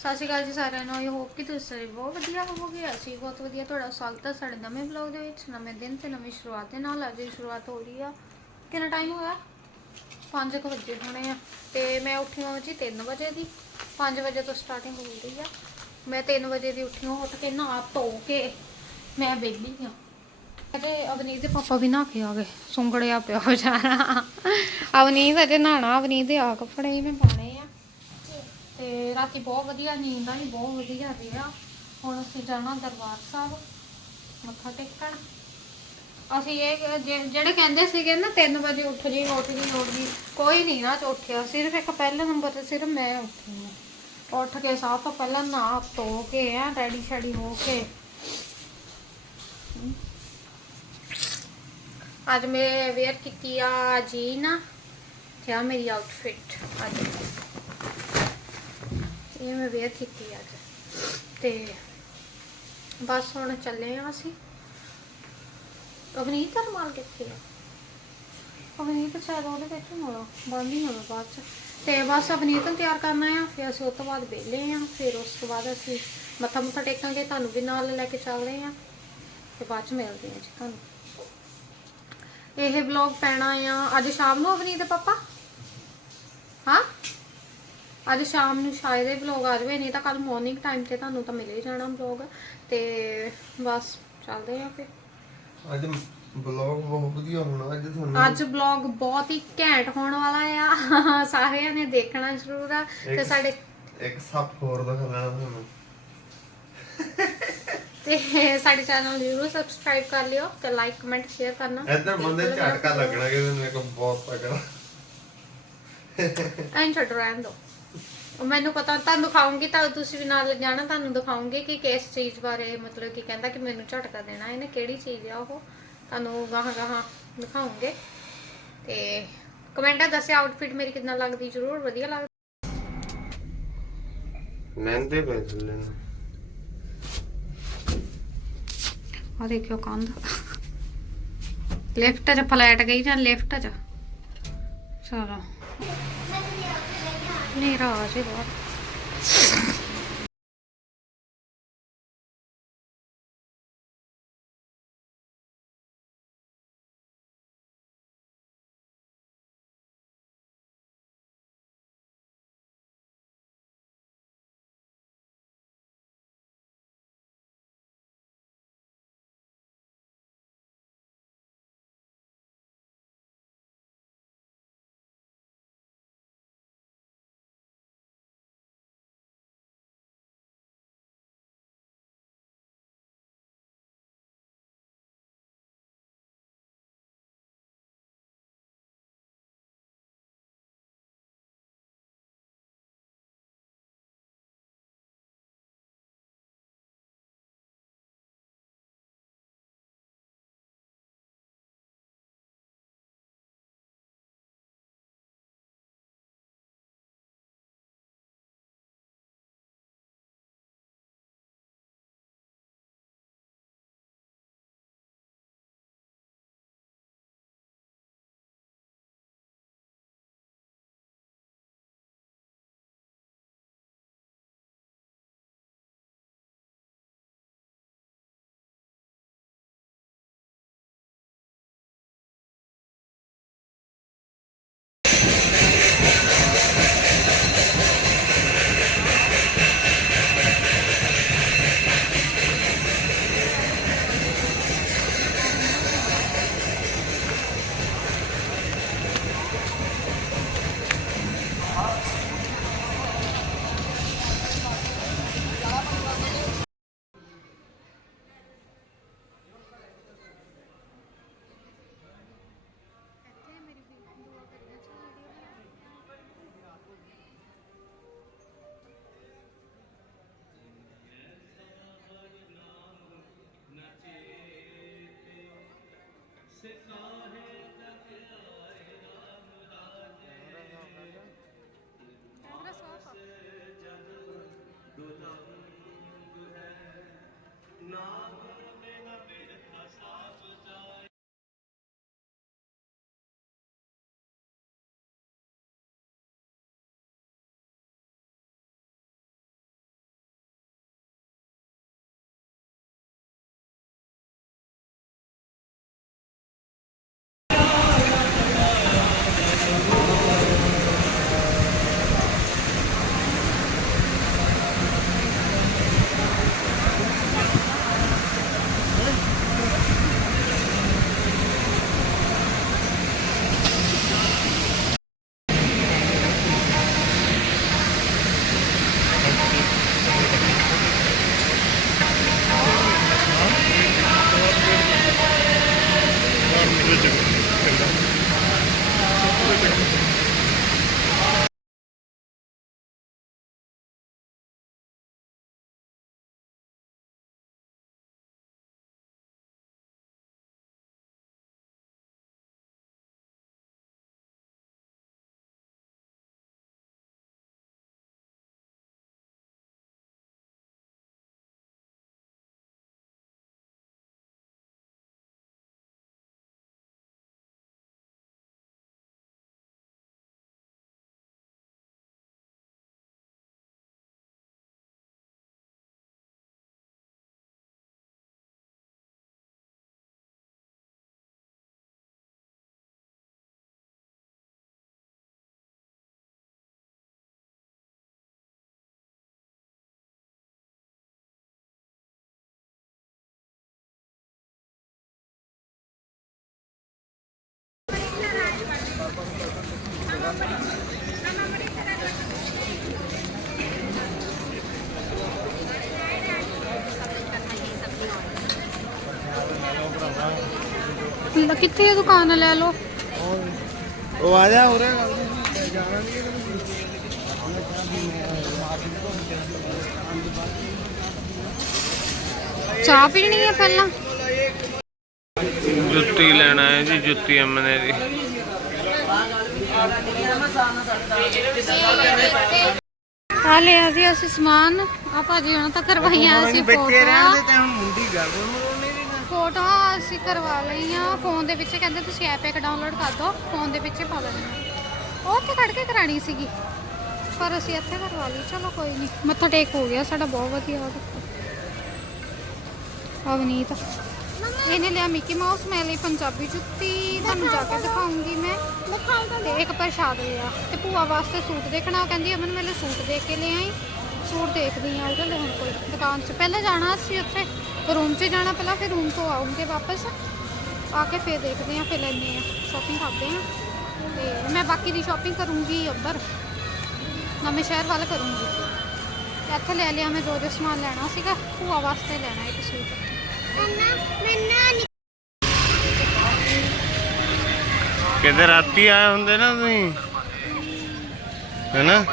ਸਤਿ ਸ਼੍ਰੀ ਅਕਾਲ ਜੀ ਸਾਰਿਆਂ ਨੂੰ। ਆਈ ਹੋਪ ਕਿ ਤੁਸੀਂ ਸਾਰੇ ਬਹੁਤ ਵਧੀਆ ਹੋਵੋਗੇ। ਅਸੀਂ ਬਹੁਤ ਵਧੀਆ। ਤੁਹਾਡਾ ਸਵਾਗਤ ਹੈ ਸਾਡੇ ਨਵੇਂ ਵਲੌਗ ਦੇ ਵਿੱਚ। ਨਵੇਂ ਦਿਨ ਤੇ ਨਵੀਂ ਸ਼ੁਰੂਆਤ ਦੇ ਨਾਲ। ਅੱਜ ਦੀ ਸ਼ੁਰੂਆਤ ਹੋ ਰਹੀ ਆ। ਕਿੰਨਾ ਟਾਈਮ ਹੋਇਆ? 5 ਵਜੇ ਹੋਣੇ ਆ। ਤੇ ਮੈਂ ਉੱਠੀ ਹਾਂ ਜੀ 3 ਵਜੇ ਦੀ। 5 ਵਜੇ ਤੋਂ ਸਟਾਰਟਿੰਗ ਹੋ ਰਹੀ ਆ। ਮੈਂ 3 ਵਜੇ ਦੀ ਉੱਠੀ ਹਾਂ। ਉੱਠ ਕੇ ਨਹਾ ਧੋ ਕੇ ਮੈਂ ਵਿਹਲੀ ਹਾਂ। ਅਜੇ ਅਵਨੀਤ ਦੇ ਪਾਪਾ ਵੀ ਨਹਾ ਕੇ ਆ ਗਏ। ਸੁੰਗੜਿਆ ਪਿਆ ਵਿਚਾਰਾ। ਅਵਨੀਤ ਅਜੇ ਨਹਾਣਾ ਅਵਨੀਤ ਦੇ ਆ ਕੱਪੜੇ ਹੀ ਮੈਂ ਪਾਣੇ ਤੇ ਰਾਤੀ ਬਹੁਤ ਵਧੀਆ, ਨੀਂਦ ਆਈ, ਬਹੁਤ ਵਧੀਆ ਰਿਹਾ। ਹੁਣ ਅਸੀਂ ਜਾਣਾ ਦਰਬਾਰ ਸਾਹਿਬ, ਮੱਥਾ ਟੇਕਣ। ਅਸੀਂ ਇਹ ਜੇ- ਜਿਹੜੇ ਕਹਿੰਦੇ ਸੀਗੇ ਨਾ 3 ਵਜੇ ਉੱਠ ਜੀ ਉੱਠ ਜੀ ਉੱਠ ਜੀ, ਕੋਈ ਨਹੀਂ ਨਾ ਉੱਠਿਆ। ਸਿਰਫ ਇੱਕ ਪਹਿਲੇ ਨੰਬਰ ਤੇ ਸਿਰਫ ਮੈਂ ਉੱਠੀ ਹਾਂ। ਉੱਠ ਕੇ ਸਭ ਤੋਂ ਪਹਿਲਾਂ ਨਹਾ ਧੋ ਕੇ ਆ ਰੈਡੀ ਸ਼ੈਡੀ ਹੋ ਕੇ। ਅੱਜ ਮੈਂ ਵੇਅਰ ਕੀਤੀ ਆ ਜੀਨ, ਤੇ ਆ ਮੇਰੀ ਆਊਟਫਿਟ ਅੱਜ। ਇਹ ਮੈਂ ਵੇਅਰ ਕੀਤੀ ਅੱਜ। ਤੇ ਬਸ ਹੁਣ ਚੱਲੇ ਆ ਅਸੀਂ। ਅਵਨੀਤ ਦਾ ਕਿੱਥੇ ਆ? ਅਵਨੀਤ ਸ਼ਾਇਦ ਉਹਦੇ ਵਿੱਚ ਹੀ ਹੋਣਾ, ਬੰਦ ਹੀ ਹੋਣਾ ਬਾਅਦ ਚ। ਤੇ ਬਸ ਅਵਨੀਤ ਨੂੰ ਤਿਆਰ ਕਰਨਾ ਆ, ਫਿਰ ਅਸੀਂ ਉਸ ਤੋਂ ਬਾਅਦ ਵਿਹਲੇ ਆ, ਫਿਰ ਉਸ ਤੋਂ ਬਾਅਦ ਅਸੀਂ ਮੱਥਾ ਮੁੱਥਾ ਟੇਕਾਂਗੇ, ਤੁਹਾਨੂੰ ਵੀ ਨਾਲ ਲੈ ਕੇ ਚੱਲਦੇ ਆ। ਤੇ ਬਾਅਦ ਚ ਮਿਲਦੇ ਆ ਜੀ ਤੁਹਾਨੂੰ। ਇਹ ਵਲੌਗ ਪੈਣਾ ਆ ਅੱਜ ਸ਼ਾਮ ਨੂੰ ਅਵਨੀਤ ਦੇ ਪਾਪਾ? ਹਾਂ? ਅੱਜ ਸ਼ਾਮ ਨੂੰ ਸ਼ਾਇਦ ਇਹ ਵਲੌਗ ਆ ਜਾਵੇ ਨਹੀਂ ਤਾਂ ਕੱਲ ਮਾਰਨਿੰਗ ਟਾਈਮ ਤੇ ਤੁਹਾਨੂੰ ਤਾਂ ਮਿਲੇ ਜਾਣਾ ਵਲੌਗ ਤੇ ਬਸ ਚੱਲਦੇ ਆ ਫਿਰ। ਅੱਜ ਬਲੌਗ ਬਹੁਤ ਵਧੀਆ ਹੋਣਾ ਅੱਜ ਤੁਹਾਨੂੰ ਅੱਜ ਵਲੌਗ ਬਹੁਤ ਹੀ ਘੈਂਟ ਹੋਣ ਵਾਲਾ ਆ। ਸਾਰਿਆਂ ਨੇ ਦੇਖਣਾ ਜ਼ਰੂਰ ਆ ਤੇ ਸਾਡੇ ਇੱਕ ਸੱਪ ਹੋਰ ਦਿਖਾ ਲੈਣਾ ਤੁਹਾਨੂੰ। ਤੇ ਸਾਡੇ ਚੈਨਲ ਨੂੰ ਜ਼ਰੂਰ ਸਬਸਕ੍ਰਾਈਬ ਕਰ ਲਿਓ ਤੇ ਲਾਈਕ ਕਮੈਂਟ ਸ਼ੇਅਰ ਕਰਨਾ। ਇੱਧਰ ਬੰਦੇ ਝਟਕਾ ਲੱਗਣਾ ਕਿ ਤੁਹਾਨੂੰ ਇੱਕ ਬਹੁਤ ਤਕੜਾ। ਐਂ ਛੱਡ ਰਹਿਣ ਦੋ। ਮੈਨੂੰ ਪਤਾ ਤੁਹਾਨੂੰ ਦਿਖਾਉਂਗੀ ਤਾਂ ਤੁਸੀਂ ਵੀ ਨਾਲ ਜਾਣਾ ਤੁਹਾਨੂੰ ਦਿਖਾਉਂਗੀ ਕਿ ਕਿਸ ਚੀਜ਼ ਬਾਰੇ ਮਤਲਬ ਕਿ ਕਹਿੰਦਾ ਕਿ ਮੈਨੂੰ ਝਟਕਾ ਦੇਣਾ ਇਹਨੇ ਕਿਹੜੀ ਚੀਜ਼ ਆ ਉਹ? ਤੁਹਾਨੂੰ ਗਾਹਾਂ ਗਾਹਾਂ ਦਿਖਾਉਂਗੇ। ਤੇ ਕਮੈਂਟਾਂ ਦੱਸਿਆ ਆਊਟਫਿਟ ਮੇਰੀ ਕਿੰਨਾ ਲੱਗਦੀ ਜ਼ਰੂਰ ਵਧੀਆ ਲੱਗਦੀ ਨੰਦੇ ਪੈ ਚੱਲੇ ਆ ਦੇਖਿਓ ਕੰਧ। ਲਿਫਟ 'ਚ ਫਲੈਟ ਗਈ ਜਾਂ ਲਿਫਟ 'ਚ? ਚਲੋ। ਨੇਰਾ ਆ ਜੇ ਬਾਹਰ ਕਾਂਗਰਸ ਸੋਫਾ ਜਦ ਦੁਲਾਹੀ ਗੁਰ ਨਾਮ ਕਿੱਥੇ ਹੈ ਦੁਕਾਨ ਲੈ ਲਓ। ਉਹ ਆ ਜਾ ਉਰੇ। ਗੱਲ ਜਾਣਾ ਨਹੀਂ ਚਾਹ ਪੀਣੀ ਹੈ ਪਹਿਲਾਂ? ਜੁੱਤੀ ਲੈਣਾ ਹੈ ਜੀ ਜੁੱਤੀ ਅਮਨੇ ਦੀ। ਆ ਲਿਆ ਜੀ ਅਸੀਂ ਸਮਾਨ। ਆ ਭਾਜੀ ਉਹਨਾਂ ਤਾਂ ਕਰਵਾਈਆਂ ਅਸੀਂ ਫੋਟੋਆਂ। ਤੇ ਹੁਣ ਮੁੰਡੀ ਗੱਲ। ਫੋਟੋਆਂ ਅਸੀਂ ਕਰਵਾ ਲਈਆਂ। ਫੋਨ ਦੇ ਵਿੱਚ ਕਹਿੰਦੇ ਤੁਸੀਂ ਐਪ ਇੱਕ ਡਾਊਨਲੋਡ ਕਰ ਦਿਓ। ਫੋਨ ਦੇ ਵਿੱਚ ਪਾ ਦੇਣੀ ਉੱਥੇ ਖੜ ਕੇ ਕਰਾਣੀ ਸੀਗੀ। ਪਰ ਅਸੀਂ ਇੱਥੇ ਕਰਵਾ ਲਈ। ਚਲੋ ਕੋਈ ਨਹੀਂ। ਮੱਥਾ ਟੇਕ ਹੋ ਗਿਆ ਸਾਡਾ, ਬਹੁਤ ਵਧੀਆ ਹੋ ਗਿਆ ਅਵਨੀਤ। ਇਹਨੇ ਲਿਆ ਮਿੱਕੀ ਮਾਊਸ ਮੈਂ ਲਈ ਪੰਜਾਬੀ ਜੁੱਤੀ। ਤੁਹਾਨੂੰ ਜਾ ਕੇ ਦਿਖਾਉਂਗੀ ਮੈਂ। ਤੇ ਇੱਕ ਪ੍ਰਸ਼ਾਦ ਲਿਆ। ਤੇ ਭੂਆ ਵਾਸਤੇ ਸੂਟ ਦੇਖਣਾ। ਉਹ ਕਹਿੰਦੀ, ਅਮਨ ਮੈਨੂੰ ਸੂਟ ਦੇਖ ਕੇ ਲੈ ਆਈ ਸੂਟ ਦੇਖਦੀ ਆ ਉਹਦੇ ਲਈ ਹੁਣ ਕੋਈ ਦੁਕਾਨ 'ਚ। ਪਹਿਲਾਂ ਜਾਣਾ ਸੀ ਉੱਥੇ ਰੂਮ 'ਚ ਜਾਣਾ ਪਹਿਲਾਂ ਫਿਰ ਰੂਮ ਤੋਂ ਆਉਂਗੇ ਵਾਪਸ। ਆ ਕੇ ਫਿਰ ਦੇਖਦੇ ਆ ਫਿਰ ਲੈਂਦੇ ਆ ਸ਼ਾਪਿੰਗ ਕਰਦੇ ਆ ਤੇ ਮੈਂ ਬਾਕੀ ਦੀ ਸ਼ਾਪਿੰਗ ਕਰੂੰਗੀ ਉੱਧਰ। ਨਵੇਂ ਸ਼ਹਿਰ ਵੱਲ ਕਰੂੰਗੀ। ਇੱਥੇ ਲੈ ਲਿਆ ਮੈਂ ਜੋ ਜੋ ਸਮਾਨ ਲੈਣਾ ਸੀਗਾ ਭੂਆ ਵਾਸਤੇ ਲੈਣਾ ਇੱਕ ਸੂਟ। ਕਿਤੇ ਰਾਤੀ ਆਏ ਹੁੰਦੇ ਨਾ ਤੁਸੀਂ? ਹੈਨਾ?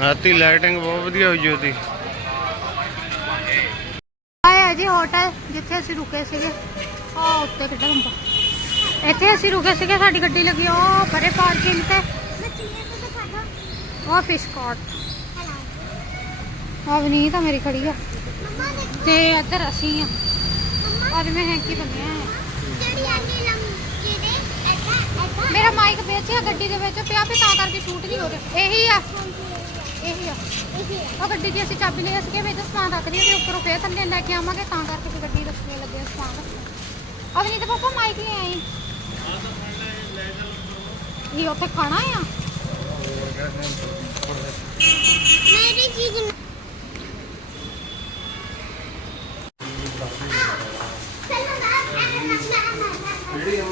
ਰਾਤੀ ਲਾਈਟਿੰਗ ਬਹੁਤ ਵਧੀਆ ਹੋਈ ਜੋਤੀ ਆਇਆ ਜੀ ਹੋਟਲ ਜਿੱਥੇ ਅਸੀਂ ਰੁਕੇ ਸੀਗੇ। ਉਹ ਉੱਤੇ ਕਿੱਡਾ ਲੰਬਾ ਇੱਥੇ ਅਸੀਂ ਰੁਕੇ ਸੀਗੇ, ਸਾਡੀ ਗੱਡੀ ਲੱਗੀ ਉਹ ਪਰੇ ਪਾਰਕਿੰਗ ਤੇ। ਉਹ ਫਿਸ਼ ਕੋਰਟ ਆ ਵੀ ਤਾਂ ਮੇਰੀ ਖੜੀ ਆ। ਤੇ ਇੱਧਰ ਅਸੀਂ ਆ। ਔਰ ਮੈਂ ਹੈਂਕੀ ਬੰਨਿਆ ਹੈ ਮੇਰਾ ਮਾਈਕ ਵੇਚਿਆ ਗੱਡੀ ਦੇ ਵਿੱਚ ਪਿਆ ਵੀ ਤਾਂ ਕਰਕੇ ਸ਼ੂਟ ਨਹੀਂ ਹੋ ਰਿਹਾ। ਇਹੀ ਆ। ਇਹੀ ਆ। ਉਹ ਗੱਡੀ ਦੀ ਅਸੀਂ ਚਾਬੀ ਲਈ ਅਸੀਂ ਵਿੱਚ ਸਮਾਨ ਰੱਖ ਦਈਏ ਤੇ ਉੱਪਰੋਂ ਫੇਰ ਥੱਲੇ ਲੈ ਕੇ ਆਵਾਂਗੇ ਤਾਂ ਕਰਕੇ ਫਿਰ ਗੱਡੀ ਰੱਖਣੇ ਲੱਗੇ ਆ ਸਮਾਨ। ਅਵਨੀ ਤੇ ਪਾਪਾ ਮਾਈਕ ਲੈ ਆਈ। ਇਹ ਉੱਥੇ ਖਾਣਾ ਆ? ਮੇਰੀ ਚੀਜ਼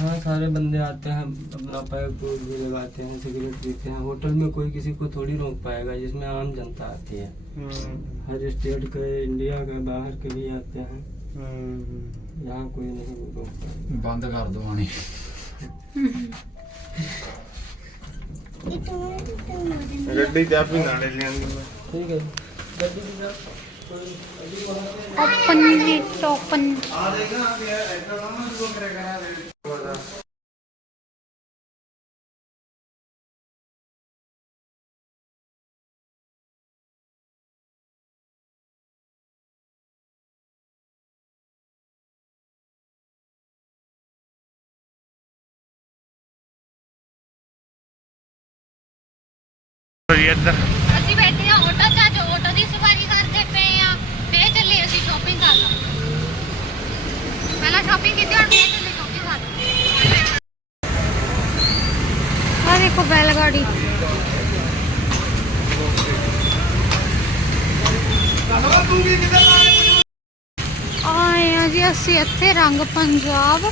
हाँ सारे बंदे आते हैं अपना पैक पूक भी लगाते हैं सिगरेट पीते हैं होटल में कोई किसी को थोड़ी रोक पाएगा जिसमें आम जनता आती है हर स्टेट के इंडिया के बाहर के भी आते हैं यहाँ कोई नहीं रोक पाएगा ਬੰਦ ਕਰ ਦੋ ਆਣੀ ਗੱਡੀ ਤੇ ਆਪੀ ਨਾਲੇ ਲਿਆਂਦੀ ਮੈਂ ठीक है गड्डी की साहब, कोई अभी वहाँ पे ਓਪਨ ਜੀ ਟੋਪਨ ਆ ਦੇਖਣਾ ਆ ਗਿਆ ਐਡਾ ਨਾ ਜੋ ਕਰੇ ਕਰਾ ਦੇ ਇੱਧਰ ਅਸੀਂ ਬੈਠੇ ਆ ਆਟੋ 'ਚ, ਅੱਜ ਆਟੋ ਦੀ ਸਵਾਰੀ ਕਰਦੇ ਪਏ ਆ। ਫੇਰ ਚੱਲੇ ਅਸੀਂ ਸ਼ਾਪਿੰਗ ਕਰਨ। ਪਹਿਲਾਂ ਸ਼ਾਪਿੰਗ ਕੀਤੀ, ਹੁਣ ਫੇਰ ਚੱਲੇ ਸ਼ਾਪਿੰਗ ਕਰਨ। ਆ ਦੇਖੋ ਬੈਲ ਗਾੜੀ। ਆਏ ਆ ਜੀ, ਅਸੀਂ ਇੱਥੇ ਰੰਗ ਪੰਜਾਬ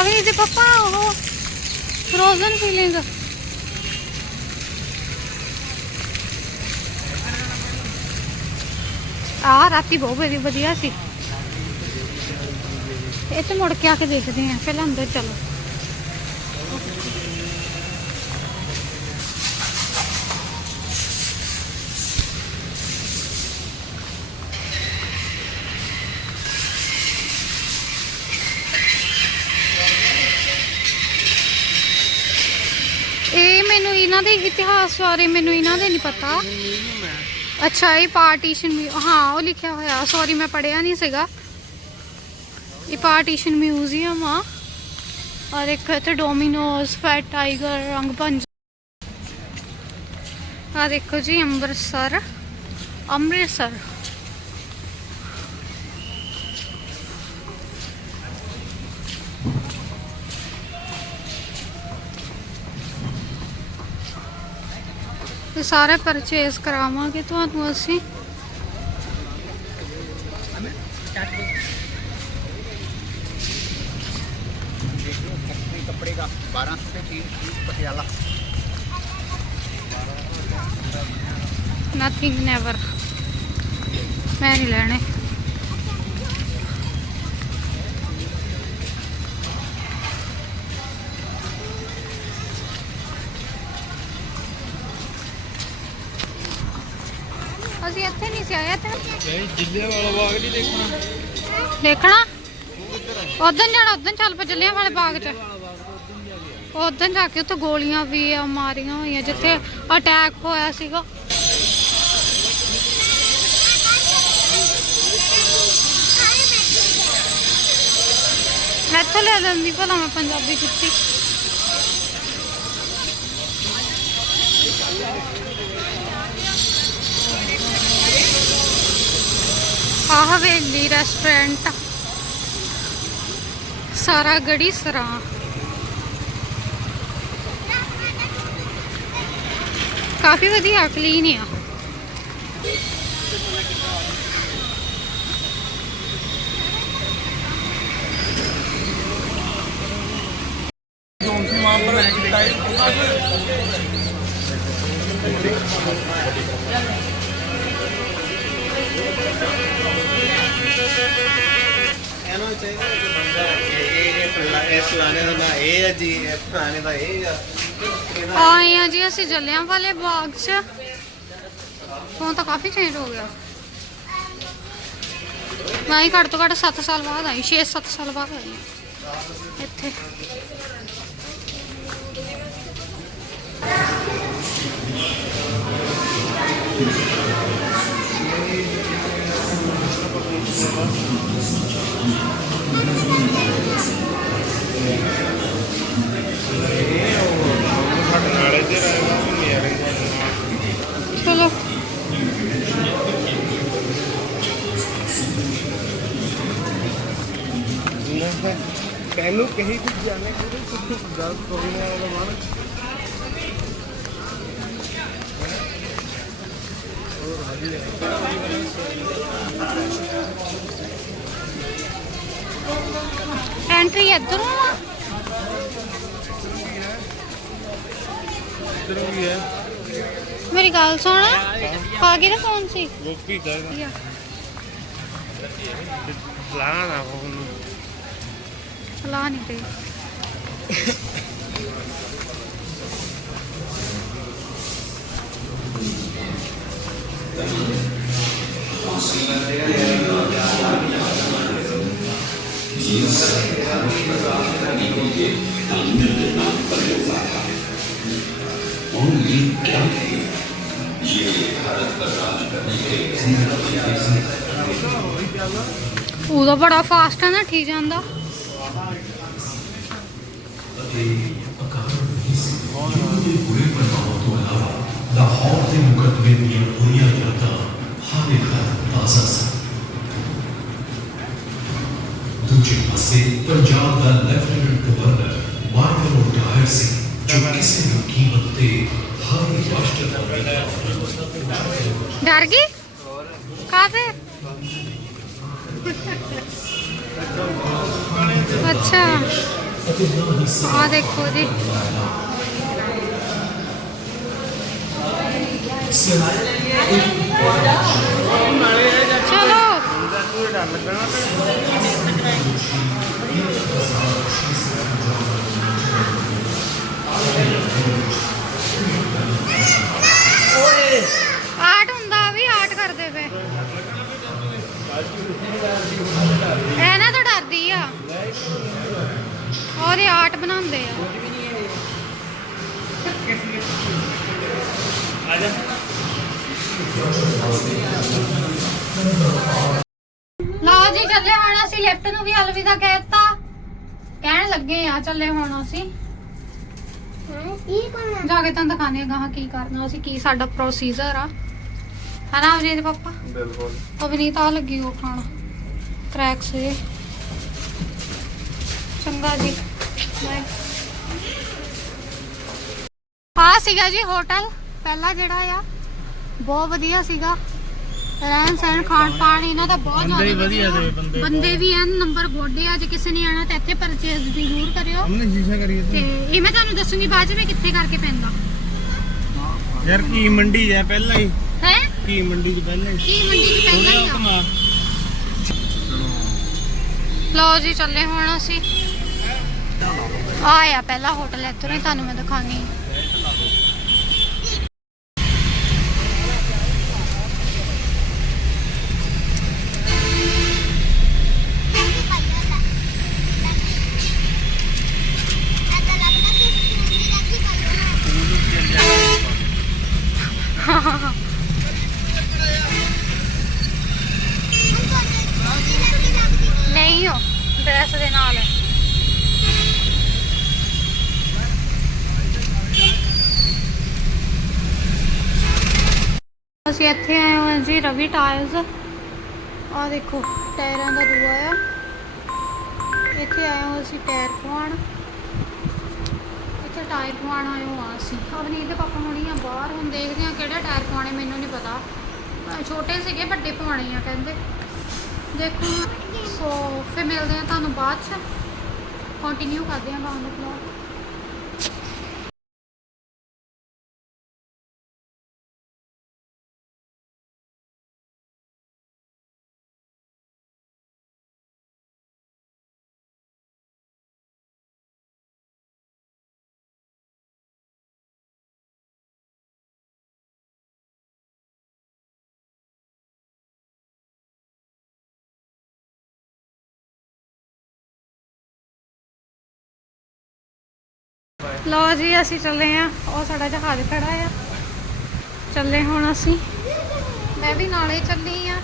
ਅਭੀ ਦੇ ਪਾਪਾ ਉਹ ਫਰੋਜ਼ਨ ਫੀਲਿੰਗ ਆ ਰਾਤੀ ਬਹੁਤ ਵਧੀਆ ਵਧੀਆ ਸੀ ਇੱਥੇ ਮੁੜ ਕੇ ਆ ਕੇ ਦੇਖਦੇ ਆ ਪਹਿਲਾਂ ਅੰਦਰ ਚਲੋ ਇਹਨਾਂ ਦੇ ਇਤਿਹਾਸ ਬਾਰੇ ਮੈਨੂੰ ਇਹਨਾਂ ਦੇ ਨਹੀਂ ਪਤਾ। ਅੱਛਾ, ਇਹ ਪਾਰਟੀਸ਼ਨ ਹਾਂ, ਉਹ ਲਿਖਿਆ ਹੋਇਆ। ਸੌਰੀ ਮੈਂ ਪੜਿਆ ਨਹੀਂ ਸੀਗਾ। ਇਹ ਪਾਰਟੀਸ਼ਨ ਮਿਊਜ਼ੀਅਮ ਆ। ਔਰ ਇੱਕ ਇੱਥੇ ਡੋਮਿਨੋਜ਼ ਫੈਟ ਟਾਈਗਰ ਰੰਗ ਪੰਜ ਆ ਦੇਖੋ ਜੀ, ਅੰਮ੍ਰਿਤਸਰ। ਅੰਮ੍ਰਿਤਸਰ। ਤੇ ਸਾਰੇ ਪਰਚੇਸ ਕਰਾਵਾਂਗੇ ਤੁਹਾਨੂੰ ਅਸੀਂ। ਦੇਖਣਾ। ਉਦੋਂ ਜਾਣਾ ਉਦੋਂ ਚੱਲ ਪਾ ਜੱਲਿਆਂ ਵਾਲੇ ਬਾਗ 'ਚ। ਉਦੋਂ ਜਾ ਕੇ ਉੱਥੇ ਗੋਲੀਆਂ ਵੀ ਆ, ਮਾਰੀਆਂ ਹੋਈਆਂ, ਜਿੱਥੇ ਅਟੈਕ ਹੋਇਆ ਸੀਗਾ। ਇੱਥੋਂ ਲੈ ਲੈਂਦੀ ਭਲਾ ਮੈਂ ਪੰਜਾਬੀ ਜੁੱਤੀ। ਆਹ ਹਵੇਲੀ ਰੈਸਟੋਰੈਂਟ ਸਾਰਾ ਗੜੀ ਸਰਾਂ। ਕਾਫੀ ਵਧੀਆ ਕਲੀਨ ਆ। ਆਏ ਆ ਜੀ, ਅਸੀਂ ਜੱਲਿਆਂ ਵਾਲੇ ਬਾਗ 'ਚ। ਹੁਣ ਤਾਂ ਕਾਫੀ ਚੇਂਜ ਹੋ ਗਿਆ। ਮੈਂ ਹੀ ਘੱਟ ਤੋਂ ਘੱਟ 7 ਸਾਲ ਬਾਅਦ ਆਈ 6-7 ਸਾਲ ਬਾਅਦ ਆਈ। ਹਾਂ ਇੱਥੇ। ਸਾਡੇ ਕਹੀ ਕੁਝ ਜਾਣੇ ਕਿ ਤੂੰ ਗੱਲ ਕੋਈ ਨਾ ਉਹਦਾ ਮਨ ਐਂਟਰੀ ਇੱਧਰੋਂ ਆ। ਇੱਧਰ ਵੀ ਹੈ। ਮੇਰੀ ਗੱਲ ਸੁਣ। ਆ ਗਈ ਨਾ ਕੌਣ ਸੀ। ਗੋਪੀ ਦਾ। ਯਾ ਲਾਣਾ ਉਹਨੂੰ ਸਲਾਹ ਨਹੀਂ ਪਈ। ਉਹਦਾ ਬੜਾ ਫਾਸਟ ਹੈ ਨਾ ਠੀਕ ਜਾਂਦਾ। ਲਾਹੌਰ ਦੇ ਮੁਕੱਦਮੇ ਦੀਆਂ ਪੂਰੀਆਂ ਯਾਦਾਂ ਹਰ ਇੱਕ ਦਾ ਤਾਜ਼ਾ ਸਨ ਦੂਜੇ ਪਾਸੇ ਪੰਜਾਬ ਦਾ ਲੈਫਟੀਨੈਂਟ ਗਵਰਨਰ ਮਾਰਕਲ ਮੋਟਾਇਰ ਸਿੰਘ ਜੋ ਕਿਸੇ ਵੀ ਕੀਮਤ ਤੇ ਹਰ ਰਾਸ਼ਟਰ ਦਾ ਡਰ ਗਈ ਕਾਹਦੇ ਅੱਛਾ ਆ ਦੇਖੋ ਜੀ। ਚਲੋ। ਆਰਟ ਹੁੰਦਾ ਵੀ ਆਰਟ ਕਰਦੇ ਪਏ। ਉਹਦੇ ਆਰਟ ਬਣਾਉਂਦੇ ਆ। ਲਓ ਜੀ ਚੱਲੇ ਹੁਣ ਅਸੀਂ ਲੈਫਟ ਨੂੰ ਵੀ ਅਲਵਿਦਾ ਕਹਿਤਾ। ਕਹਿਣ ਲੱਗੇ ਆ ਚੱਲੇ ਹੁਣ ਅਸੀਂ। ਜਾ ਕੇ ਤੁਹਾਨੂੰ ਦਿਖਾਣੇ ਗਾਹਾਂ ਕੀ ਕਰਨਾ ਅਸੀਂ ਕੀ ਸਾਡਾ ਪ੍ਰੋਸੀਜਰ ਆ। ਹਨਾ ਅਵਨੀਤ ਪਾਪਾ? ਬਿਲਕੁਲ। ਅਵਨੀਤ ਆ ਲੱਗੀ ਉਹ ਖਾਣ। ਕ੍ਰੈਕਸ ਇਹ। ਚੰਗਾ ਜੀ। ਸੀਗਾ ਜੀ ਹੋਟਲ ਪਹਿਲਾ ਜਿਹੜਾ ਆ ਬਹੁਤ ਵਧੀਆ ਸੀਗਾ। ਰਹਿਣ ਸਹਿਣ ਖਾਣ ਪਾਣ ਇਹਨਾਂ ਦਾ ਬਹੁਤ ਜ਼ਿਆਦਾ ਵਧੀਆ ਬੰਦੇ ਬੰਦੇ ਵੀ ਐਨ ਨੰਬਰ ਗੋਡੇ ਆ ਜੇ ਕਿਸੇ ਨੇ ਆਣਾ ਤਾਂ ਇੱਥੇ ਪਰਚੇਸ ਜ਼ਰੂਰ ਕਰਿਓ। ਹਮਨੇ ਸ਼ੀਸ਼ਾ ਕਰੀਏ ਤੇ ਇਹ ਮੈਂ ਤੁਹਾਨੂੰ ਦੱਸੂਗੀ ਬਾਅਦ ਵਿੱਚ ਕਿੱਥੇ ਕਰਕੇ ਪੈਂਦਾ। ਯਾਰ ਕੀ ਮੰਡੀ ਹੈ ਪਹਿਲਾਂ ਹੀ। ਹੈ? ਕੀ ਮੰਡੀ ਚ ਪਹਿਲਾਂ ਹੀ। ਕੀ ਮੰਡੀ ਚ ਪਹਿਲਾਂ ਹੀ ਲਓ ਜੀ ਚੱਲੇ ਹੁਣ ਅਸੀਂ। ਆ ਆ ਪਹਿਲਾ ਹੋਟਲ ਇੱਥੋਂ ਹੀ ਤੁਹਾਨੂੰ ਮੈਂ ਦਿਖਾਣੀ ਆ ਦੇਖੋ, ਟਾਇਰਾਂ ਦਾ ਦੂਆ ਆ। ਇੱਥੇ ਆਏ ਹਾਂ ਅਸੀਂ ਟਾਇਰ ਪਵਾਉਣ ਇੱਥੇ ਟਾਇਰ ਪਵਾਉਣ ਆਏ ਹਾਂ ਅਸੀਂ। ਅਵਨੀਤ ਦੇ ਪਾਪਾ ਹੁਣੀ ਆ ਬਾਹਰ, ਹੁਣ ਦੇਖਦੇ ਆ ਕਿਹੜਾ ਟਾਇਰ ਪਵਾਉਣੇ ਮੈਨੂੰ ਨਹੀਂ ਪਤਾ। ਛੋਟੇ ਸੀਗੇ, ਵੱਡੇ ਪਵਾਉਣੇ ਆ ਕਹਿੰਦੇ। ਦੇਖੋ, ਸੋ, ਫਿਰ ਮਿਲਦੇ ਆ ਤੁਹਾਨੂੰ ਬਾਅਦ ਚ। ਕੰਟੀਨਿਊ ਕਰਦੇ ਆ ਬਾਅਦ ਵਿੱਚ ਲਓ ਜੀ ਅਸੀਂ ਚੱਲੇ ਆ। ਉਹ ਸਾਡਾ ਜਹਾਜ਼ ਖੜਾ ਆ। ਚੱਲੇ ਹੁਣ ਅਸੀਂ। ਮੈਂ ਵੀ ਨਾਲੇ ਚੱਲੀ ਆ।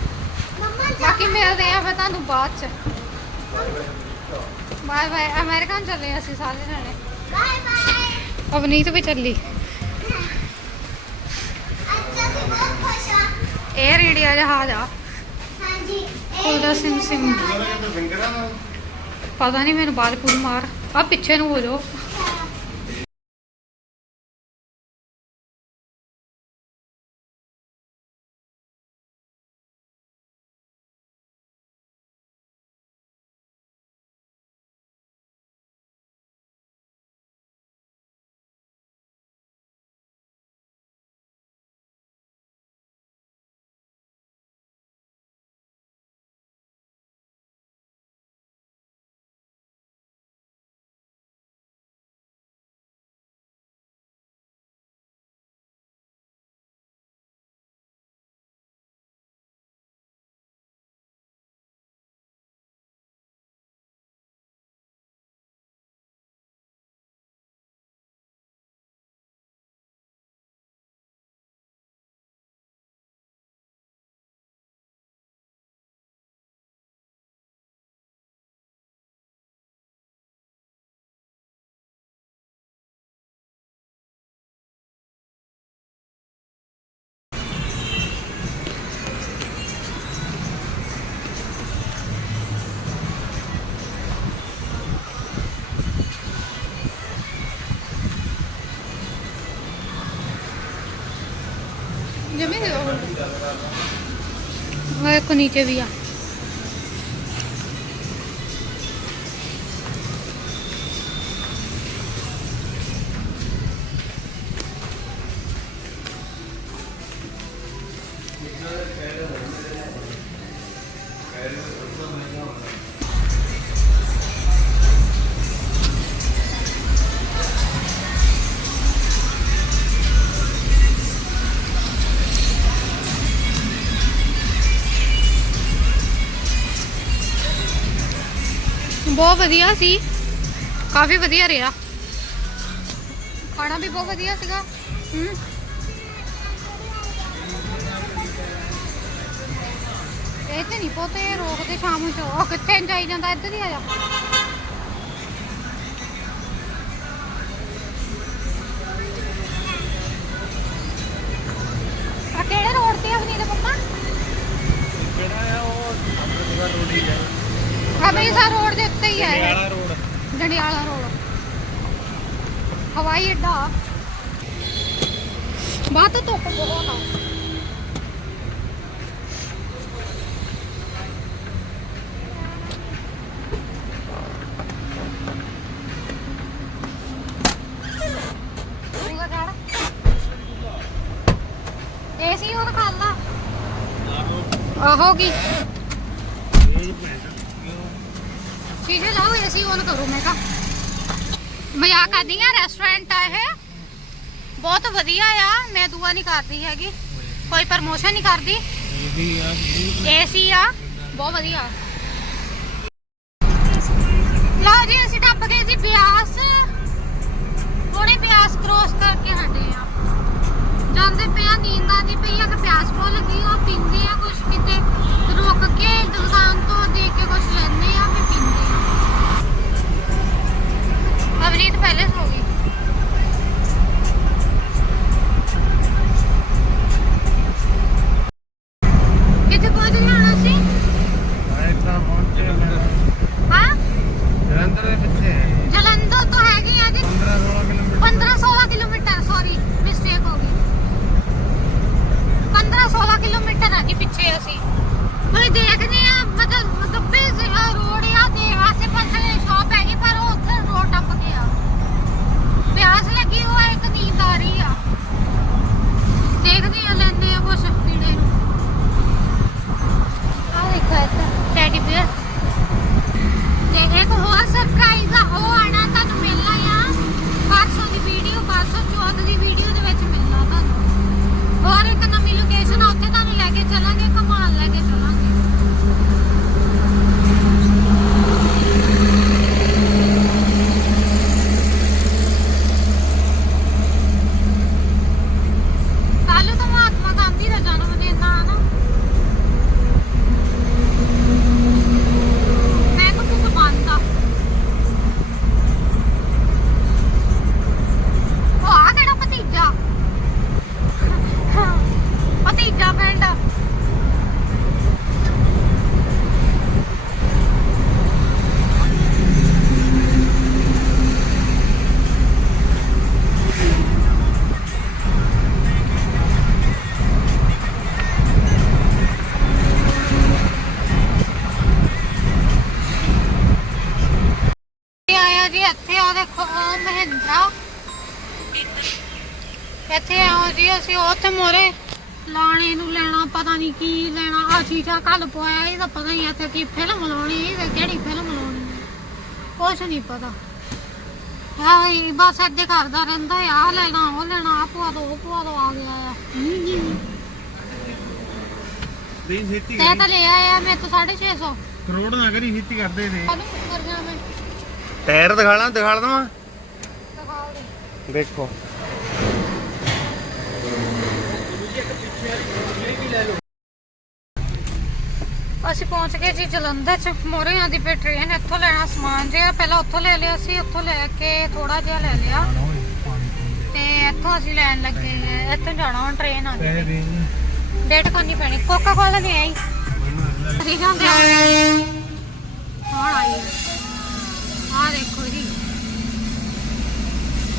ਬਾਕੀ ਮਿਲਦੇ ਆ ਫਿਰ ਤੁਹਾਨੂੰ ਬਾਅਦ ਚ। Bye bye. ਅਮਰੀਕਨ ਚੱਲੇ ਅਸੀਂ ਸਾਰੇ ਜਣੇ। Bye bye. ਅਵਨੀਤ ਵੀ ਚੱਲੀ। ਅੱਛਾ ਸੀ ਬਹੁਤ ਖੁਸ਼ ਆ। 에ਅਰ ਇੰਡੀਆ ਜਹਾਜ਼ ਆ। ਹਾਂਜੀ ਉਹਦਾ ਸਿਮ ਸਿਮ। ਪਤਾ ਨਹੀਂ ਮੈਨੂੰ ਬਾਲ ਪੂਰੀ ਮਾਰ। ਆ ਪਿੱਛੇ ਨੂੰ ਹੋ ਜਾਓ। वो एक नीचे भी आ ਬਹੁਤ ਵਧੀਆ ਸੀ। ਕਾਫੀ ਵਧੀਆ ਰਿਹਾ। ਖਾਣਾ ਵੀ ਬਹੁਤ ਵਧੀਆ ਸੀਗਾ। ਹੂੰ। ਇਹ ਤੇ ਨਹੀਂ ਪੋਤੇ ਰੋਕਦੇ ਸ਼ਾਮ ਨੂੰ ਚੋ ਉਹ ਕਿੱਥੇ ਜਾਈ ਜਾਂਦਾ, ਇੱਧਰ ਹੀ ਆ ਜਾ। ਬਾਤ ਤੋਂ ਧੁੱਪ ਬਹੁਤ ਆ ਏਸੀ ਉਹ ਖਾਂਦਾ ਆਹੋ ਕੀ ਚੀਜ਼ੇ ਲਾਓ ਏਸੀ ਔਨ ਕਰੋ ਮੈਂ ਕਹਾ ਮਜ਼ਾਕ ਕਰਦੀ ਆ ਰੈਸਟੋਰੈਂਟ ਆ ਇਹ ਬਹੁਤ ਵਧੀਆ ਆ ਦੁਆ ਨਹੀਂ ਕਰਦੀ ਹੈਗੀ। ਕੋਈ ਪ੍ਰਮੋਸ਼ਨ ਨਹੀਂ ਕਰਦੀ। ਏਸੀ ਆ। ਬਹੁਤ ਵਧੀਆ। ਆਓ ਜੀ ਅਸੀਂ ਉੱਥੇ ਮੋਰੇ ਲਾਣੇ ਨੂੰ ਲੈਣਾ ਪਤਾ ਨਹੀਂ ਕੀ ਲੈਣਾ। ਆ ਚੀਜ਼ਾਂ ਕੱਲ ਪਵਾਇਆ ਇਹਦਾ ਪਤਾ ਨਹੀਂ ਇੱਥੇ ਕੀ ਫਿਲਮ ਲਾਉਣੀ ਹੈ ਕਿਹੜੀ ਫਿਲਮ ਲਾਉਣੀ ਹੈ ਕੁਛ ਨਹੀਂ ਪਤਾ। ਹਾਂ ਇਹ ਬਸ ਅੱਗੇ ਕਰਦਾ ਰਹਿੰਦਾ ਆ ਲੈਣਾ ਉਹ ਲੈਣਾ ਆ ਪਵਾ ਦੋ ਉਹ ਪਵਾ ਦੋ ਆ ਗਿਆ ਆ। ਵੀ ਛੇਤੀ ਤੇ ਤਾਂ ਲੈ ਆਇਆ ਮੈਂ ਤਾਂ 650 ਕਰੋੜ ਨਾ ਕਰੀ ਛੇਤੀ ਕਰਦੇ ਨੇ। ਕਦੋਂ ਕਰ ਗਿਆ ਮੈਂ। ਟਾਇਰ ਦਿਖਾ ਲਾਂ ਦਿਖਾ ਦਵਾਂ। ਦਿਖਾਓ ਦੇ। ਦੇਖੋ। ਅਸੀਂ ਪਹੁੰਚ ਗਏ ਜੀ ਜਲੰਧਰ ਚ। ਮੋਰਿਆਂ ਦੀ ਪੇ ਟ੍ਰੇਨ ਇੱਥੋਂ ਲੈਣਾ ਸਮਾਨ ਜਿਹਾ। ਪਹਿਲਾਂ ਉੱਥੋਂ ਲੈ ਲਿਆ ਸੀ, ਉੱਥੋਂ ਲੈ ਕੇ ਥੋੜਾ ਜਿਹਾ ਲੈ ਲਿਆ। ਤੇ ਇੱਥੋਂ ਅਸੀਂ ਲੈਣ ਲੱਗੇ ਹਾਂ। ਇੱਥੋਂ ਜਾਣਾ ਹੁਣ ਟ੍ਰੇਨ ਆ ਗਈ ਡੇਟ ਕਰਨੀ ਪੈਣੀ। ਕੋਕਾ ਕੋਲਾ ਦੇ ਆਈ। ਠੀਕ ਹੁੰਦੇ ਆ ਹੁਣ ਆਈ ਆ। ਦੇਖੋ ਜੀ।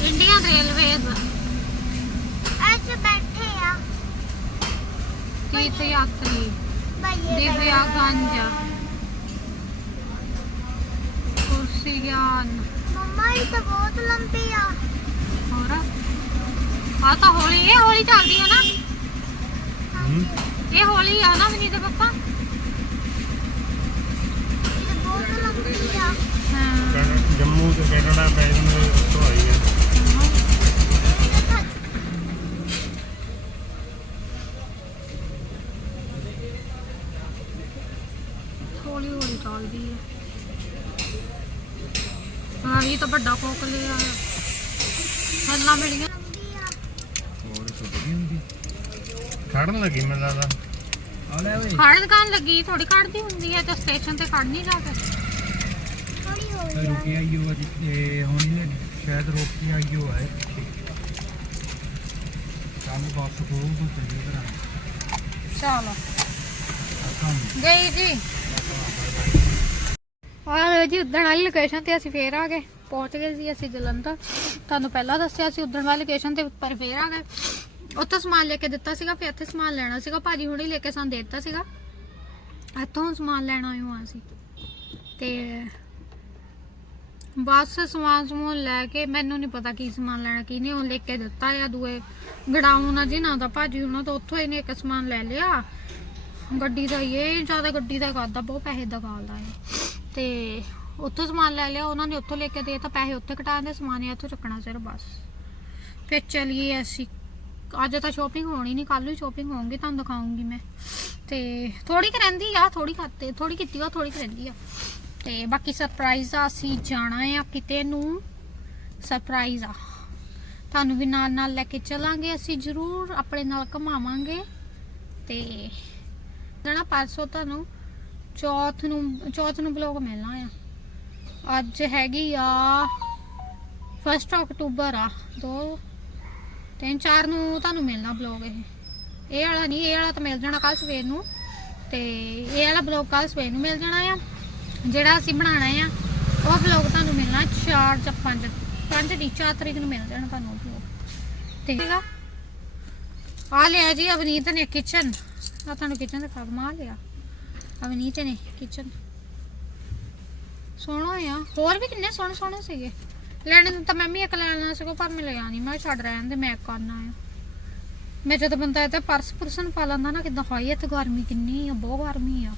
ਇੰਡੀਅਨ ਰੇਲਵੇਜ਼ ਅੱਜ ਬੈਠੇ ਆ ਤੀਰਥ ਯਾਤਰੀ ਭਈਏ ਦਿਵਿਆ ਗੰਜ। ਕੁਰਸੀ ਗਿਆਨ। ਮੰਮਾ ਇਹ ਤਾਂ ਬਹੁਤ ਲੰਬੀ ਆ। ਹੋਰ? ਆ ਤਾਂ ਹੌਲੀ ਇਹ ਹੌਲੀ ਚੱਲਦੀ ਹੈ ਨਾ। ਇਹ ਹੌਲੀ ਆ ਨਾ ਮਨੀ ਦੇ ਪਾਪਾ। ਇਹ ਤਾਂ ਬਹੁਤ ਲੰਬੀ ਆ। ਹਾਂ। ਜੰਮੂ ਤੋਂ ਕੈਨੇਡਾ ਪੈ ਜਾਂਦੇ ਉੱਥੋਂ ਆਈ ਹੈ ਹੌਲੀ ਹੌਲੀ ਚੱਲਦੀ ਹੈ ਹਾਂ ਇਹ ਤਾਂ ਵੱਡਾ ਕੋਕ ਲਿਆ ਹੱਲਾ ਮਿਲੀਆਂ ਲੰਬੀ ਆ ਖੜਨ ਲੱਗੀ ਮੈਨੂੰ ਲੱਗਦਾ ਖੜ ਦੁਕਾਨ ਲੱਗੀ ਥੋੜੀ ਖੜਦੀ ਹੁੰਦੀ ਹੈ ਤੇ ਸਟੇਸ਼ਨ ਤੇ ਖੜਨੀ ਜਾ ਕੇ ਥੋੜੀ ਹੋ ਗਈ रुकी आई हो ਹੁਣ ਸ਼ਾਇਦ ਰੋਕ ਕੇ ਆਈ ਹੋ ਹੈ ਕੰਮ ਵਾਪਸ ਕੋਲ ਤੋਂ ਚੱਲੇ ਕਰਾਂ ਚਲੋ ਗਈ ਜੀ ਆ ਜੀ, ਉਦਣ ਵਾਲੀ ਲੋਕੇਸ਼ਨ ਤੇ ਅਸੀਂ ਫੇਰ ਆ ਗਏ, ਪਹੁੰਚ ਗਏ ਸੀ ਅਸੀਂ ਜਲੰਧਰ। ਤੁਹਾਨੂੰ ਪਹਿਲਾਂ ਦੱਸਿਆ ਸੀ ਉਦਣ ਵਾਲੀ ਲੋਕੇਸ਼ਨ ਤੇ, ਪਰ ਫੇਰ ਆ ਗਏ। ਉੱਥੋਂ ਸਮਾਨ ਲੈ ਕੇ ਦਿੱਤਾ ਸੀਗਾ, ਫਿਰ ਇੱਥੇ ਸਮਾਨ ਲੈਣਾ ਸੀਗਾ, ਭਾਜੀ ਹੁਣੇ ਲੈ ਕੇ ਸਾਨੂੰ ਦੇ ਦਿੱਤਾ ਸੀਗਾ। ਇੱਥੋਂ ਸਮਾਨ ਲੈਣ ਆਏ ਹਾਂ ਅਸੀਂ। ਤੇ ਬਸ ਸਮਾਨ ਸਮੂਨ ਲੈ ਕੇ, ਮੈਨੂੰ ਨਹੀਂ ਪਤਾ ਕੀ ਸਮਾਨ ਲੈਣਾ, ਕੀ ਨਹੀਂ, ਉਹ ਲੈ ਕੇ ਦਿੱਤਾ ਆ ਦੂਏ। ਗੜਾਉਣ ਆ ਨਾ ਦਾ ਭਾਜੀ ਉਹਨਾਂ ਤੋਂ ਉੱਥੋਂ ਇਹਨੇ ਇੱਕ ਸਮਾਨ ਲੈ ਲਿਆ। ਗੱਡੀ ਦਾ ਇਹ, ਜ਼ਿਆਦਾ ਗੱਡੀ ਦਾ ਕਰਦਾ ਬਹੁਤ ਪੈਸੇ ਦਾ ਗਾਲਦਾ ਹੈ ਤੇ ਉੱਥੋਂ ਸਮਾਨ ਲੈ ਲਿਆ, ਉਹਨਾਂ ਨੇ ਉੱਥੋਂ ਲੈ ਕੇ ਦੇ ਤਾਂ ਪੈਸੇ ਉੱਥੇ ਕਟਾ ਦੇ, ਸਮਾਨ ਇਹ ਇੱਥੋਂ ਚੱਕਣਾ ਸਿਰ ਬਸ। ਫਿਰ ਚਲੀਏ ਅਸੀਂ। ਅੱਜ ਤਾਂ ਸ਼ੋਪਿੰਗ ਹੋਣੀ ਨਹੀਂ ਕੱਲ ਨੂੰ ਸ਼ੋਪਿੰਗ ਹੋਊਗੀ, ਤੁਹਾਨੂੰ ਦਿਖਾਉਂਗੀ ਮੈਂ। ਤੇ ਥੋੜੀ ਕੁ ਰਹਿੰਦੀ ਆ ਥੋੜੀ ਖਾਤੇ ਥੋੜੀ ਕੀਤੀ ਆ ਥੋੜੀ ਕੁ ਰਹਿੰਦੀ ਆ। ਤੇ ਬਾਕੀ ਸਰਪ੍ਰਾਈਜ਼ ਆ, ਅਸੀਂ ਜਾਣਾ ਆ ਕਿਤੇ ਨੂੰ। ਸਰਪ੍ਰਾਈਜ਼ ਆ। ਤੁਹਾਨੂੰ ਵੀ ਨਾਲ ਨਾਲ ਲੈ ਕੇ ਚਲਾਂਗੇ, ਅਸੀਂ ਜ਼ਰੂਰ ਆਪਣੇ ਨਾਲ ਘੁਮਾਵਾਂਗੇ। ਤੇ ਜਣਾ ਪਰਸੋਂ ਤੁਹਾਨੂੰ। ਚੌਥ ਨੂੰ ਚੌਥ ਨੂੰ ਬਲੌਗ ਮਿਲਣਾ ਆ। ਅੱਜ ਹੈਗੀ ਆ 1 ਅਕਤੂਬਰ ਆ, ਦੋ ਤਿੰਨ ਚਾਰ ਨੂੰ ਤੁਹਾਨੂੰ ਮਿਲਣਾ ਬਲੌਗ ਇਹ। ਇਹ ਵਾਲਾ ਨਹੀਂ, ਇਹ ਵਾਲਾ ਤਾਂ ਮਿਲ ਜਾਣਾ ਕੱਲ ਸਵੇਰ ਨੂੰ। ਤੇ ਇਹ ਵਾਲਾ ਬਲੌਗ ਕੱਲ ਸਵੇਰ ਨੂੰ ਮਿਲ ਜਾਣਾ ਆ। ਜਿਹੜਾ ਅਸੀਂ ਬਣਾਉਣਾ ਆ, ਉਹ ਬਲੌਗ ਤੁਹਾਨੂੰ ਮਿਲਣਾ 4 ਜਾਂ 5 5 ਦੀ 4 ਤਰੀਕ ਨੂੰ ਮਿਲ ਜਾਣਾ ਤੁਹਾਨੂੰ ਉਹ vlog। ਠੀਕ ਆ? ਆ ਲਿਆ ਜੀ ਅਵਨੀਤ ਨੇ ਕਿਚਨ ਆ ਤੁਹਾਨੂੰ ਕਿਚਨ ਦਾ ਕੰਮ ਆ ਲਿਆ। ਅਵਨੀਤ ਨੇ ਕਿਚਨ ਸੋਹਣਾ ਆ। ਹੋਰ ਵੀ ਕਿੰਨੇ ਸੋਹਣੇ ਸੋਹਣੇ ਸੀਗੇ। ਲੈਣੇ ਨੂੰ ਤਾਂ ਮੈਂ ਵੀ ਇੱਕ ਲੈਣਾ ਸੀਗਾ, ਪਰ ਮੈਂ ਲਿਆ ਨਹੀਂ ਮੈਂ ਛੱਡ ਰਹਿਣ ਦੇ, ਮੈਂ ਕਰਨਾ ਆ। ਮੈਂ ਜਦੋਂ ਬੰਦਾ ਇਹ ਤੇ ਪਰਸ ਪੁਰਸਨ ਪਾ ਲੈਂਦਾ ਨਾ, ਕਿਦਾਂ ਹੋਈ ਇੱਥੇ ਗਰਮੀ ਕਿੰਨੀ ਆ, ਬਹੁਤ ਗਰਮੀ ਆ।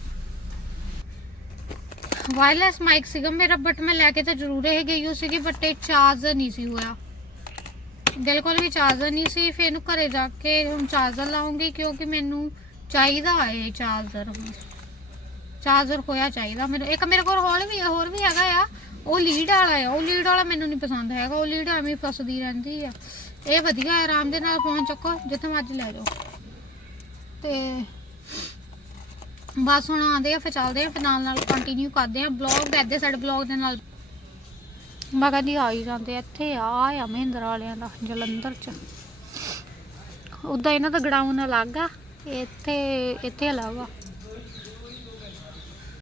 ਵਾਇਰਲੈਸ ਮਾਈਕ ਸੀਗਾ ਮੇਰਾ ਬਟ ਮੈਂ ਲੈ ਕੇ ਤਾਂ ਜ਼ਰੂਰ ਇਹ ਗਈ ਹੋ ਸੀਗੀ ਬਟ ਇਹ ਚਾਰਜ ਨਹੀਂ ਸੀ ਹੋਇਆ। ਬਿਲਕੁਲ ਵੀ ਚਾਰਜਰ ਨਹੀਂ ਸੀ। ਫਿਰ ਇਹਨੂੰ ਘਰੇ ਜਾ ਕੇ ਹੁਣ ਚਾਰਜਰ ਲਾਉਂਗੀ, ਕਿਉਂਕਿ ਮੈਨੂੰ ਚਾਹੀਦਾ ਹੈ ਚਾਰਜਰ ਹੁਣ ਚਾਰਜਰ ਹੋਇਆ ਚਾਹੀਦਾ। ਮੈਨੂੰ ਇੱਕ ਮੇਰੇ ਕੋਲ ਹੋਰ ਵੀ ਹੋਰ ਵੀ ਹੈਗਾ ਆ। ਉਹ ਲੀਡ ਵਾਲਾ ਆ। ਉਹ ਲੀਡ ਵਾਲਾ ਮੈਨੂੰ ਨਹੀਂ ਪਸੰਦ ਹੈਗਾ। ਉਹ ਲੀਡ ਐਵੇਂ ਫਸਦੀ ਰਹਿੰਦੀ ਆ। ਇਹ ਵਧੀਆ ਹੈ, ਆਰਾਮ ਦੇ ਨਾਲ ਫੋਨ ਚੱਕੋ। ਜਿੱਥੇ ਮਰਜ਼ੀ ਲੈ ਜਾਓ। ਤੇ ਬਸ ਹੁਣ ਆਉਂਦੇ ਆ ਫਿਰ ਚੱਲਦੇ ਆ ਫਿਰ ਨਾਲ ਨਾਲ ਕੰਟੀਨਿਊ ਕਰਦੇ ਆ। ਬਲੌਗ ਦੇ ਅੱਧੇ ਸਾਡੇ ਬਲੌਗ ਦੇ ਨਾਲ। ਮੈਂ ਕਹਿੰਦੀ ਆ ਜਾਂਦੇ ਇੱਥੇ ਆ ਆ ਮਹਿੰਦਰ ਵਾਲਿਆਂ ਦਾ ਜਲੰਧਰ ਚ। ਉਦਾਂ ਇਹਨਾਂ ਦਾ ਗਡਾਊਨ ਅਲੱਗ ਆ। ਇੱਥੇ ਇੱਥੇ ਅਲੱਗ ਆ।